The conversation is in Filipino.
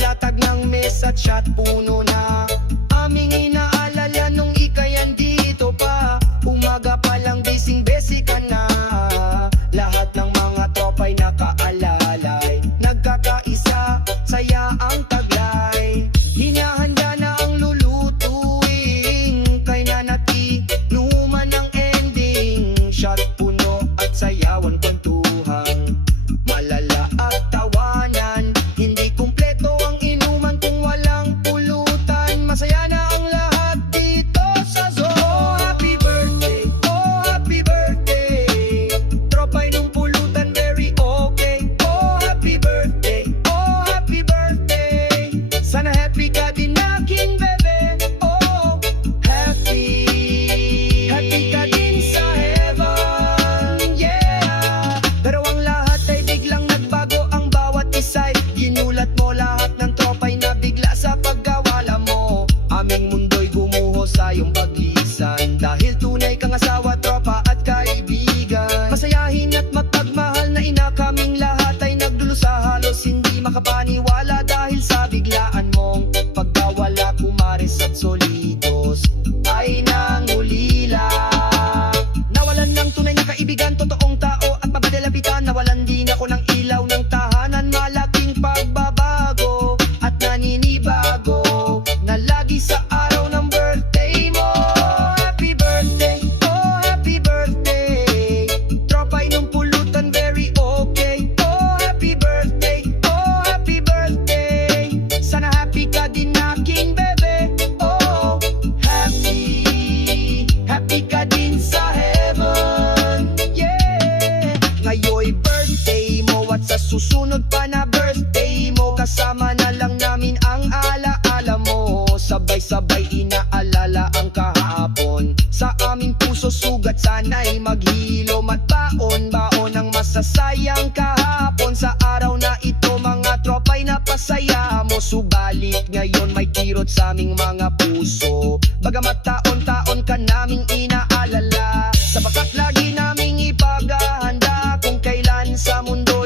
paglatag ng mesa at shot puno na. Aming inaalala nung ika'y andito pa. Umaga pa lang bising-besi ka na. Lahat ng mga tropa'y nakaalalay. Nagkakaisa, saya ang taglay. Hinahanda na ang lulutuin. Kay nanati, numan ang ending. Shot puno at sayawan kwentuhan. Malala at tawanan. Hindi kumpleto ang inuman kung walang pulutan. Masaya na ang lahat dito sa zoo. Oh, happy birthday, oh, happy birthday. Tropa'y nung pulutan, very okay. Oh, happy birthday, oh, happy birthday. Sana happy ka din aking bebe. Oh, happy, happy ka din sa heaven, yeah. Pero ang lahat ay biglang nagbago. Ang bawat isa'y ginulat mo. Lahat ng tropa'y nabigla sa pagkawala mo. Aming mundo'y gumuho sa iyong paglisan. Dahil tunay kang asawa, tropa at kaibigan. Masayahin at mapagmahal na ina, kaming lahat ay nagdulo sa halos hindi makapaniwala. Dahil sa biglaan mong pagkawala, kumaris at solidos ay nangulila. Nawalan ng tunay na kaibigan, totoong tao at mabadalapitan. Nawalan din ako ng ilaw ng tahanan. Malaking pagbabago at naninibago na lagi sa araw ng birthday mo. Happy birthday, oh, happy birthday. Tropa'y nung pulutan, very okay. Oh, happy birthday, oh, happy birthday. Sana happy ka din aking bebe. Oh, happy, happy ka din sa heaven, yeah. Ngayon'y birthday mo at sa susunod pa na birthday mo. Kasama na lang namin ang alaala mo. Sabay-sabay inaalala ang kahapon. Sa aming puso sugat, sana'y maghilom at baon-baon ang masasayang kahapon. Sa araw na ito mga tropa'y napasaya mo. Subalit ngayon may kirot sa aming mga puso. Bagamat taon-taon ka naming inaalala, sapagkat lagi naming ipaghahanda kung kailan sa mundo